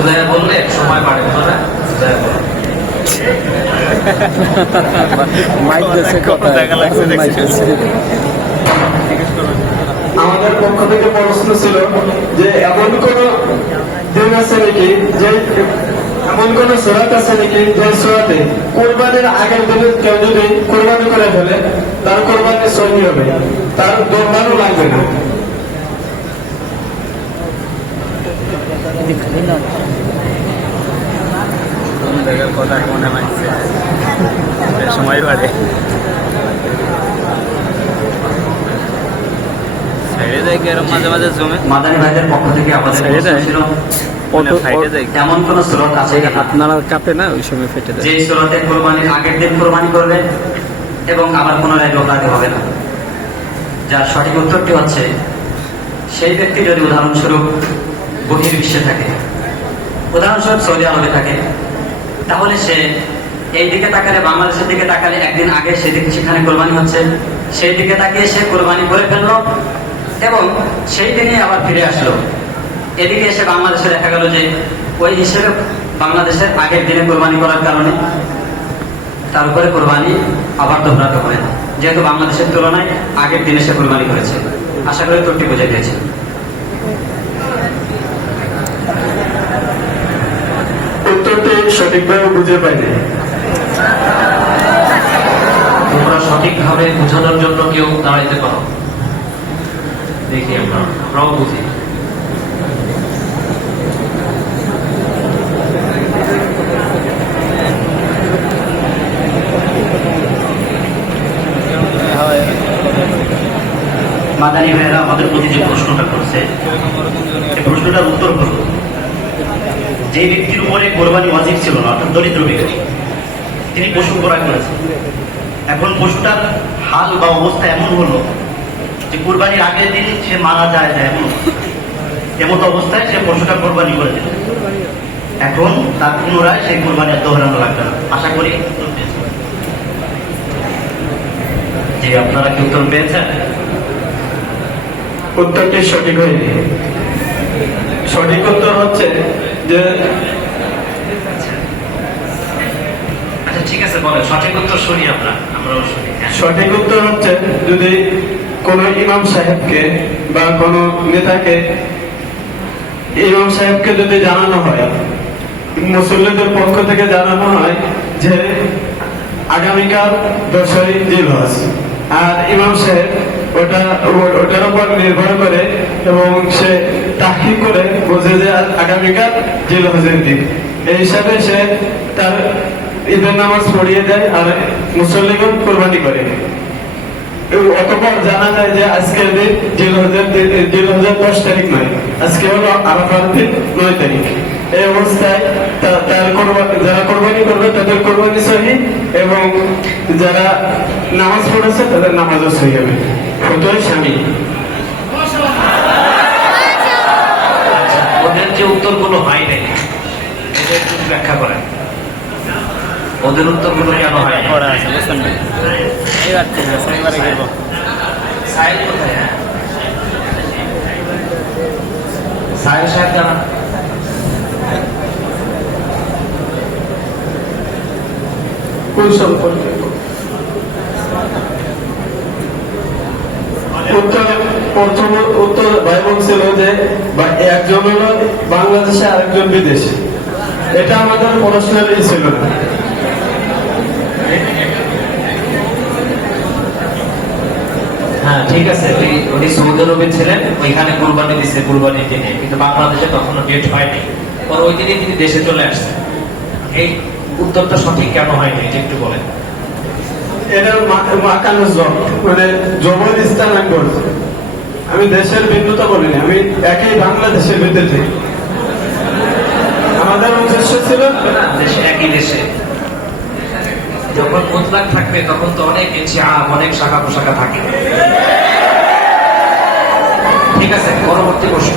বুঝাইয়া বললে সময় বাড়ে না, বুঝাইয়া বলো। মাইক দেশে কথা আমাদের পক্ষ থেকে প্রশ্ন ছিল যে এমন কোন দিন আছে নাকি, যে এমন কোন সূরাত আছে নাকি যে সূরাতে কোরবানির আগের দিনে কেউ যদি কোরবানি করে ফেলে তার কোরবানি সহি হবে, তার কোরবানিও লাগবে না। কথা মনে মানছে সময় বাড়ে মাঝে মাঝে জমে। মাদানী ভাইদের পক্ষ থেকে আমাদের ছিল এমন কোন সূরাত আছে আপনারা কাঁপে না ওই সময় ফেটে যায়, যে সূরাতে কোরবানির আগের দিন কোরবানি করবে এবং আবার পুনরায় লোকাতে হবে না। যার সঠিক উত্তরটি হচ্ছে, সেই ব্যক্তি যদি উদাহরণস্বরূপ বহির্বিশ্বে থাকে, উদাহরণস্বরূপ সৌদি আরবে থাকে, তাহলে সে এই দিকে তাকালে, বাংলাদেশের দিকে তাকালে একদিন আগে সেখানে কোরবানি হচ্ছে, সেই দিকে তাকিয়ে সে কোরবানি করে ফেললো এবং সেই দিনে আবার ফিরে আসলো। এদিকে এসে বাংলাদেশে দেখা গেল যে ওই হিসেবে বাংলাদেশের আগের দিনে কোরবানি করার কারণে তার উপরে কোরবানি আবার দোহরাতে হবে না, যেহেতু বাংলাদেশের তুলনায় আগের দিনে সে কোরবানি করেছে। আশা করি তোরটি বোঝা গিয়েছে। উত্তরটি সঠিকভাবে বুঝে পাইনি। তোমরা সঠিকভাবে বোঝানোর জন্য কেউ দাঁড়াইতে পারো, দেখি আমরাও বুঝি। মাদানী ভাইয়েরা আমাদের প্রতি যে প্রশ্নটা করছে, এই প্রশ্নটার উত্তর হল, যে ব্যক্তির উপরে কোরবানি ওয়াজিব ছিল না, অর্থাৎ দরিদ্র ব্যক্তি, তিনি পশু ক্রয় করেছেন। এখন পশুটার হাল বা অবস্থা এমন হলো যে কোরবানির আগের দিন সে মারা যায়, এমন অবস্থায় সে পশুটা কোরবানি করে দিল। এখন তার পুনরায় সেই কোরবানি দোহরানো লাগবে না। আশা করি উত্তর পেয়েছেন। যে আপনারা কি উত্তর পেয়েছেন? উত্তরটি সঠিক হয়নি। সঠিক উত্তর হচ্ছে যে, আচ্ছা ঠিক আছে, বলেন সঠিক উত্তর শুনি, আমরাও শুনি। সঠিক উত্তর হচ্ছে, যদি কোন ইমাম সাহেবকে বা কোন নেতাকে, ইমাম সাহেবকে যদি জানানো হয়, মুসল্লিদের পক্ষ থেকে জানানো হয় যে আগামীকাল 10ই জিলহজ, আর ইমাম সাহেব ওটার উপর নির্ভর করে এবং সে তাহকিক করে বোঝে যে আগামীকাল জিলহজের দিন, এই হিসাবে সে তার ঈদের নামাজ পড়িয়ে দেয় আর মুসল্লিগণ কোরবানি করে। অতঃপর জানা যায় যে আজকের দিন জিলহজের 10 তারিখ নয়, আজকে হলো আরাফার দিন 9 তারিখ। এই অবস্থায় যারা কোরবানি করবে তাদের কোরবানি সহি এবং যারা নামাজ পড়েছে তাদের নামাজও সহি হবে। ওটাই স্বামী। ওদের যে উত্তরগুলো হয় নাই, এটা একটু ব্যাখ্যা করেন। ওদের উত্তরগুলো কেন হয় না? এবার ঠিক আছে, এবারে গেব। সাহেব কোথায়? হ্যাঁ, সাহেব সাহেব জানা কোন সম্পর্কে উত্তর ভাই বলছিল যে একজন হলো বাংলাদেশে, আরেকজন বিদেশে। এটা আমাদের প্রশ্নেরই ছিল না। হ্যাঁ ঠিক আছে, উনি সৌদি আরবে ছিলেন, ওইখানে কোরবানি দিচ্ছে কোরবানির দিনে, কিন্তু বাংলাদেশে তখনও ডেট হয়নি, পরে ওই দিনে তিনি দেশে চলে আসছেন। এই উত্তরটা সঠিক কেন হয়নি এটা একটু বলেন। এটা মাকানো জব, মানে জবরদস্তান আমি বলছি। আমি দেশের ভিন্নতা বলিনি, আমি একই বাংলাদেশের ভিতরে আমাদের উদ্দেশ্য ছিল দেশে, একই দেশে যখন মুতলাক থাকবে তখন তো অনেক অনেক শাখা পোশাখা থাকে। ঠিক আছে, পরবর্তী প্রশ্ন।